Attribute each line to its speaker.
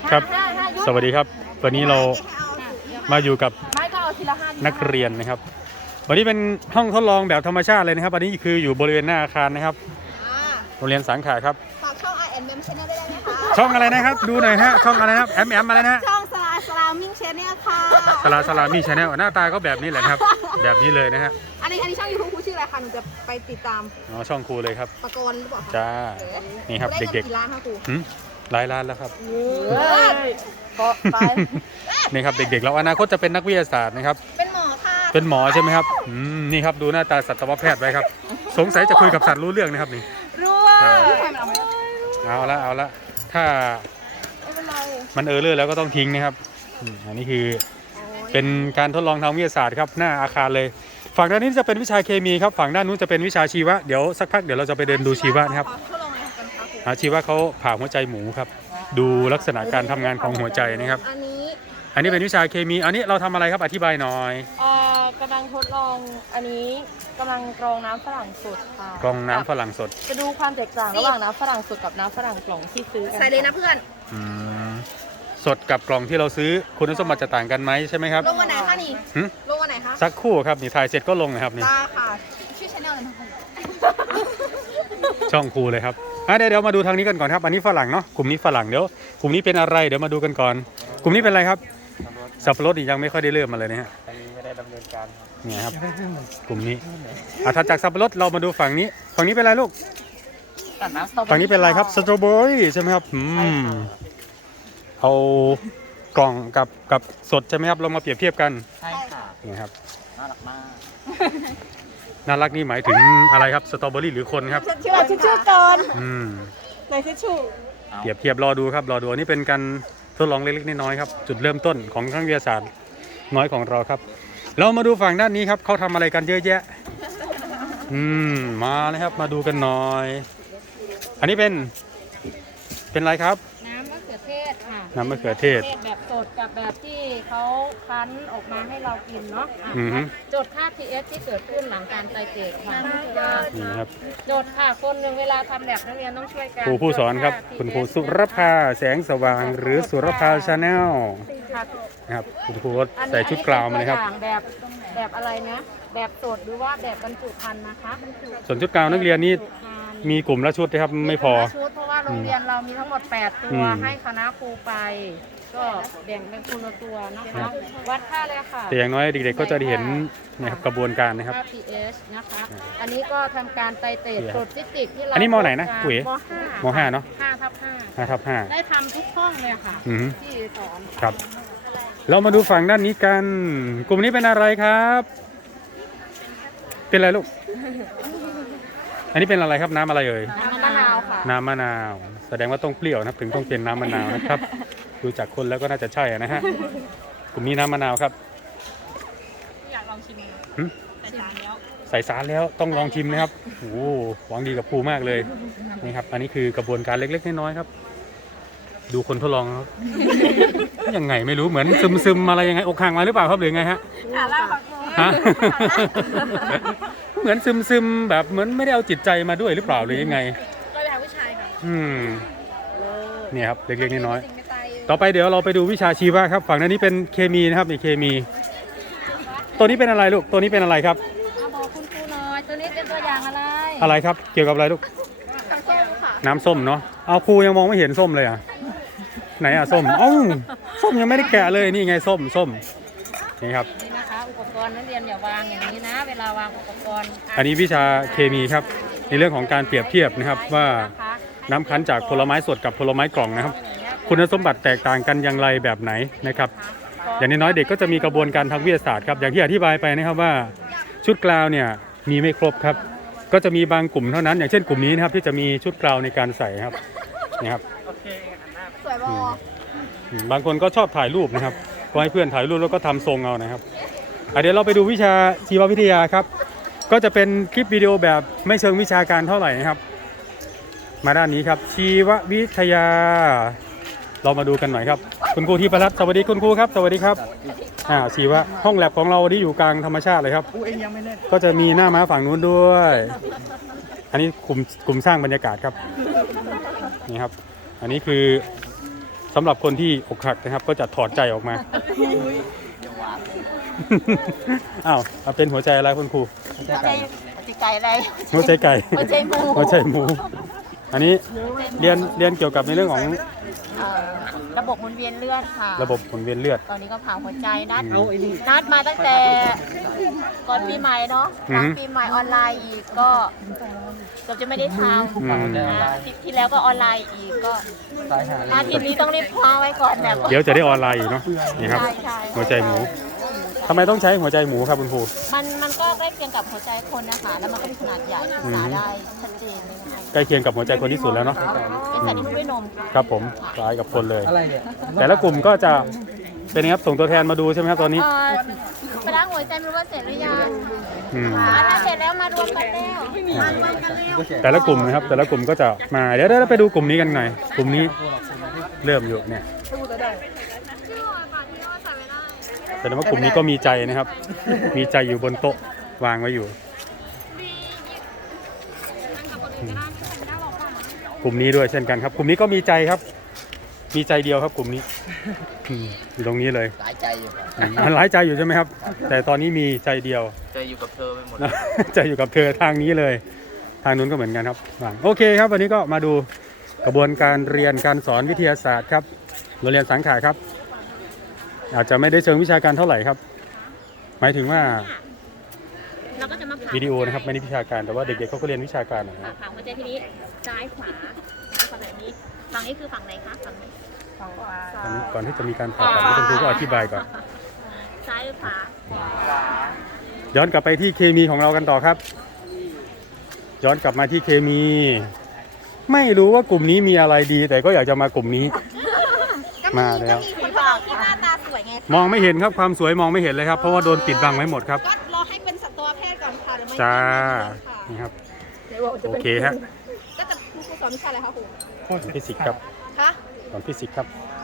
Speaker 1: ครับสวัสดีครับวันนี้เรามาอยู่กับนักเรียนนะครับวันนี้เป็นห้องทดลองแบบธรรมชาติเลยนะครับอันนี้คืออยู่บริเวณหน้าอาคารนะครับโรงเรียนสังขะครับ
Speaker 2: ฝากช่อง I&M Channel ได้ไหมคะ
Speaker 1: ช่องอะไรนะครับดูหน่อยฮะช่องอะไรนะครับแอมอะไรนะ
Speaker 2: ช่องสลามิ่งชแนลค่ะ
Speaker 1: สลามี่ชาแนลหน้าตาก็แบบนี้แหละครับแบบนี้เลยนะฮะ
Speaker 2: อันนี้ช่อง YouTube ครูชื่ออะไรคะหนูจะไปติดตาม
Speaker 1: อ๋อช่องครูเลยครับ
Speaker 2: ปะกรณ์หรือเปล่า
Speaker 1: จ้านี่ครับเด็ก
Speaker 2: ๆกี่ล้านคะครู
Speaker 1: หลายล้านแล้วครับ
Speaker 2: ก็ไป
Speaker 1: นี่ครับเด็กๆเราอนาคตจะเป็นนักวิทยาศาสตร์นะครับ
Speaker 2: เป็นหมอค่ะ
Speaker 1: เป็นหมอใช่ไหมครับนี่ครับดูหน้าตาสัตวแพทย์ไว้ครับสงสัยจะคุยกับสัตว์รู้เรื่องนะครับนี่
Speaker 2: รู้
Speaker 1: เอาละถ้ามันเลื่อนแล้วก็ต้องทิ้งนะครับอันนี้คือเป็นการทดลองทางวิทยาศาสตร์ครับหน้าอาคารเลยฝั่งด้านนี้จะเป็นวิชาเคมีครับฝั่งด้านนู้นจะเป็นวิชาชีวะเดี๋ยวสักพักเดี๋ยวเราจะไปเดินดูชีวะนะครับชีวะเขาผ่าหัวใจหมูครับดูลักษณะการทำงานของหัวใจนะครับอันนี้เป็นวิชาเคมีอันนี้เราทำอะไรครับอธิบายหน่อย
Speaker 3: กำลังทดลองอันนี้กำลังกรองน้ำฝรั่งสดค่ะ
Speaker 1: กรองน้ำฝรั่งสด
Speaker 3: จะดูความแตกต่างระหว่างน้ำฝรั่งสดกับน้ำฝรั่งกล่องที่ซื้อกัน
Speaker 2: ใส่เลยนะเพื่อน
Speaker 1: สดกับกล่องที่เราซื้อคุณสมบัติจะต่างกันไหมใช่ไหมครับ
Speaker 2: ลงวันไหนคะนี่ลงวันไหนคะ
Speaker 1: สักครู่ครับนี่ถ่ายเสร็จก็ลงนะครับนี่
Speaker 2: ได้ค่ะชื่อชแนลอะไรนะคะ
Speaker 1: ช่องครูเลยครับเดี๋ยวมาดูทางนี้กันก่อนครับอันนี้ฝรั่งเนาะกลุ่มนี้ฝรั่งเดี๋ยวกลุ่มนี้เป็นอะไรเดี๋ยวมาดูกันก่อนกลุ่มนี้เป็นอะไรครับสับปะรดยังไม่ค่อยได้เริ่มมาเลยนะฮะ
Speaker 4: ไม่ได้ดำเนินการ
Speaker 1: เนี่ยครับกลุ่มนี้ถัดจากสับปะรดเรามาดูฝั่งนี้เป็นอะไรลูกฝั่งนี้เป็นอะไรครับสตรอเบอรี่ใช่ไหมครับเอากล่องกับสดใช่ไหมครับเรามาเปรียบเทียบกัน
Speaker 4: ใช่ค่ะ
Speaker 1: นี่ครับ
Speaker 4: น่ารักมาก
Speaker 1: น่ารักนี่หมายถึงอะไรครับสตรอเบอรี่หรือคนครับ
Speaker 2: ชื่อก่อน
Speaker 1: ไหนชื่อเปรียบเทียบรอดูครับรอดูอันนี้เป็นการทดลองเล็กๆน้อยๆครับจุดเริ่มต้นของทางวิทยาศาสตร์น้อยของเราครับเรามาดูฝั่งด้านนี้ครับเขาทำอะไรกันเยอะแยะมาเลยครับมาดูกันหน่อยอันนี้เป็นอะไรครับ
Speaker 3: น้ำมะเขือเทศค่ะ
Speaker 1: น้ำมะเขือเทศ
Speaker 3: แบบสดกับแบบที่เขาคั้นออกมาให้เรากินเนาะจดค่า pH ที่เกิดขึ้นหลังการไตรเกตค่ะ
Speaker 1: นี่ครับ
Speaker 3: จดค่ะคนหนึ่งเวลาทำแบบนักเรียนต้องช่วยกัน
Speaker 1: ครูผู้สอนครับคุณครูสุรภาแสงสว่างหรือสุรภาชาแนลนะครับคุณครูใส่ชุดกล่าวมาเลยครับ
Speaker 3: แบบอะไรนะแบบสดหรือว่าแบบบรรจุภัณฑ์นะคะ
Speaker 1: ส่วนชุดกล่าวนักเรียนนี่มีกลุ่มละชุดนะครับไม่พอ
Speaker 3: ชุดเพราะว่าโรงเรียนเรามีทั้งหมด8ตัวให้คณะครูไปก็แบ่งเป็นคนละตัวนะคะวัดค่าเลยค่ะ
Speaker 1: แต่อย่างน้อยเด็กๆก็จะได้เห็นนะครับกระบวนการนะครับ
Speaker 3: pH นะคะอันนี้ก็ทำการไตรเกตโปรติสติกที่เรา
Speaker 1: อันนี้ม.ไหนนะปุ๋ยม.5 เนาะ
Speaker 3: 5/5ได้ทำทุกห้องเลยค่ะที่สอน
Speaker 1: ครับเรามาดูฝั่งด้านนี้กันกลุ่มนี้เป็นอะไรครับเป็นอะไรลูกอันนี้เป็นอะไรครับน้ำอะไรเอ่ย
Speaker 3: น้ำมะนาวค่ะ
Speaker 1: น้ำมะนาวแสดงว่าต้องเปรี้ยวนะครับถึงต้องเป็นน้ำมะนาวนะครับดูจากคนแล้วก็น่าจะใช่นะฮะกลุ่มนี้น้ำมะนาวครับ
Speaker 3: อยากลองชิม
Speaker 1: ใส่สารแล้วต้องลองชิมนะครับโอ้หวังดีกับครูมากเลยนี่ครับอันนี้คือกระบวนการเล็กๆน้อยๆครับดูคนทดลองครับยังไงไม่รู้เหมือนซึมๆอะไรยังไงอกหักมาหรือเปล่าครับหรือไงฮะเหมือนซึมๆแบบเหมือนไม่ได้เอาจิตใจมาด้วยหรือเปล่าหรือยังไง
Speaker 2: ก็ทางวิชาค่ะ
Speaker 1: เนี่ยครับเล็กๆน้อยๆต่อไปเดี๋ยวเราไปดูวิชาชีวะครับฝั่งนี้เป็นเคมีนะครับนี่เคมีตัวนี้เป็นอะไรลูกตัวนี้เป็นอะไรครับ
Speaker 3: บอกคุณครูหน่อยตัวนี้เป็นตัวอย่างอะไร
Speaker 1: ครับเกี่ยวกับอะไรลูกน้ำส้มเนาะเอาครูยังมองไม่เห็นส้มเลยอ่ะไหนอ่ะส้มส้มยังไม่ได้แกะเลยนี่ไงส้มนี่ครับ
Speaker 3: นี่นะคะอุปกรณ์นักเรียนอย่าวางอย่างนี้นะเวลาวางอุปกรณ์
Speaker 1: อันนี้วิชาเคมีครับในเรื่องของการเปรียบเทียบนะครับว่าน้ำคั้นจากผลไม้สดกับผลไม้กล่องนะครับคุณสมบัติแตกต่างกันอย่างไรแบบไหนนะครับอย่างน้อยเด็กก็จะมีกระบวนการทางวิทยาศาสตร์ครับอย่างที่อธิบายไปนะครับว่าชุดกลาวเนี่ยมีไม่ครบครับก็จะมีบางกลุ่มเท่านั้นอย่างเช่นกลุ่มนี้นะครับที่จะมีชุดกลาวในการใส่ครับนี่ครับ
Speaker 2: สวย
Speaker 1: บางคนก็ชอบถ่ายรูปนะครับก็ให้เพื่อนถ่ายรูปแล้วก็ทำทรงเอานะครับเดี๋ยวเราไปดูวิชาชีววิทยาครับก็จะเป็นคลิปวิดีโอแบบไม่เชิงวิชาการเท่าไหร่นะครับมาด้านนี้ครับชีววิทยาเรามาดูกันหน่อยครับคุณครูที่ประทับสวัสดีคุณครูครับสวัสดีครับชีวะห้องแลบของเราที่อยู่กลางธรรมชาติเลยครับก็จะมีหน้าม้าฝั่งนู้นด้วยอันนี้กลุ่มสร้างบรรยากาศครับนี่ครับอันนี้คือสำหรับคนที่อกหักนะครับ ก็จะถอดใจออกมา อ้าวเอาเป็นหัวใจอะไรคุณครู
Speaker 2: หัวใจอะไร
Speaker 1: หัวใจไก่
Speaker 2: หัวใจหมู
Speaker 1: หัวใจหมู อันนี้เรียนเกี่ยวกับในเรื่องของ
Speaker 2: ระบบหมุนเวียนเลือดค่ะ
Speaker 1: ระบบหมุนเวียนเลือด
Speaker 2: ตอนนี้ก็ผ่าหัวใจนัดมาตั้งแต่ก่อนปีใหม่เนาะหลังปีใหม่ออนไลน์อีกก็เกือบจะไม่ได้ทำนะที่แล้วก็ออนไลน์อีกก็อาทิตย์นี้ต้องรีบคว้าไว้ก่อนแบบ
Speaker 1: เดี๋ยวจะได้ออนไลน์อีกเนาะนี่ครับ
Speaker 2: ใช่
Speaker 1: หัวใจหมูทำไมต้องใช้หัวใจหมูครับคุณครู
Speaker 2: มันก็ใกล้เคียงกับหัวใจคนนะคะแล้วมันก็มีขนาดใหญ่ศึกษาได้ชัดเจนเลยนะคะ
Speaker 1: ใกล้เคียงกับหัวใจคนที่สุดแล้วเนาะ
Speaker 2: เป็นสัตว์ที่ไม่นมค่ะ
Speaker 1: ครับผมคล้ายกับคนเลย แต่ละกลุ่มก็จะเป็นไงครับส่งตัวแทนมาดูใช่ไหมครับตอนนี้
Speaker 2: ไปล้างหัวใจไม่รู้ว่าเสร็จหรือยัง
Speaker 1: อืม
Speaker 2: ถ้าเสร็จแล้วมารวมกันแล้วมารวมกันแล้ว
Speaker 1: แต่ละกลุ่มนะครับ แต่ละกลุ่มก็จะมาเดี๋ยวไปดูกลุ่มนี้กันหน่อยกลุ่มนี้เริ่มอยู่เนี่ยแสดงว่ากลุ่มนี้ก็มีใจนะครับ มีใจอยู่บนโต๊ะวางไว้อยู่กลุ่มนี้ด้วยเช่นกันครับ กลุ่มนี้ก็มีใจครับ มีใจเดียวครับกลุ่มนี้อยู่ตรงนี้เลย
Speaker 4: หลายใจอยู่
Speaker 1: มันหลายใจอยู่ใช่ไหมครับ แต่ตอนนี้มีใจเดียว
Speaker 4: ใจอยู่กับเธอไปหมด
Speaker 1: ใจอยู่กับเธอทางนี้เลย ทางนู้นก็เหมือนกันครับโอเคครับวันนี้ก็มาดูกระบวนการเรียนการสอนวิทยาศาสตร์ครับเราเรียนสังขารครับ อาจจะไม่ได้เชิงวิชาการเท่าไหร่ครับ หมายถึงว่า
Speaker 2: เราก็จะมาผ่า
Speaker 1: วิดีโอนะครับไม่ได้วิชาการแต่ว่าเด็กๆเขาก็เรียนวิชาการนะครับ
Speaker 2: ผ่าหัวใจทีนี้ซ้ายขวาแล้วก็แบบนี้ฝั่งนี้คือฝั่งไหนคะฝั่งนี้ฝั่งขวา
Speaker 1: อันนี้ก่อนที่จะมีการผ่าตัดคุณครูก็อธิบายก่อน
Speaker 2: ซ้ายหรือขวา
Speaker 1: ย้อนกลับไปที่เคมีของเรากันต่อครับ ย้อนกลับมาที่เคมี ไม่รู้ว่ากลุ่มนี้มีอะไรดี แต่ก็อยากจะมากลุ่มนี้ มาแล้ว
Speaker 2: มีคนบอกที่หน้าตาสวยไง
Speaker 1: มองไม่เห็นครับความสวยมองไม่เห็นเลยครับเพราะว่าโดนปิดบังไว้หมดครับ
Speaker 2: ก็รอให้เป็นสัตวแพทย์ก่อนค่ะหรือไม่
Speaker 1: จ้า
Speaker 2: ค่ะ
Speaker 1: นี่ครับโอเคฮะ
Speaker 2: ก็จะครูสอนวิชาอะไรคะครู
Speaker 1: สอนฟิสิกส์ครับ
Speaker 2: คะ
Speaker 1: สอนฟิสิกส์ครับ
Speaker 2: อ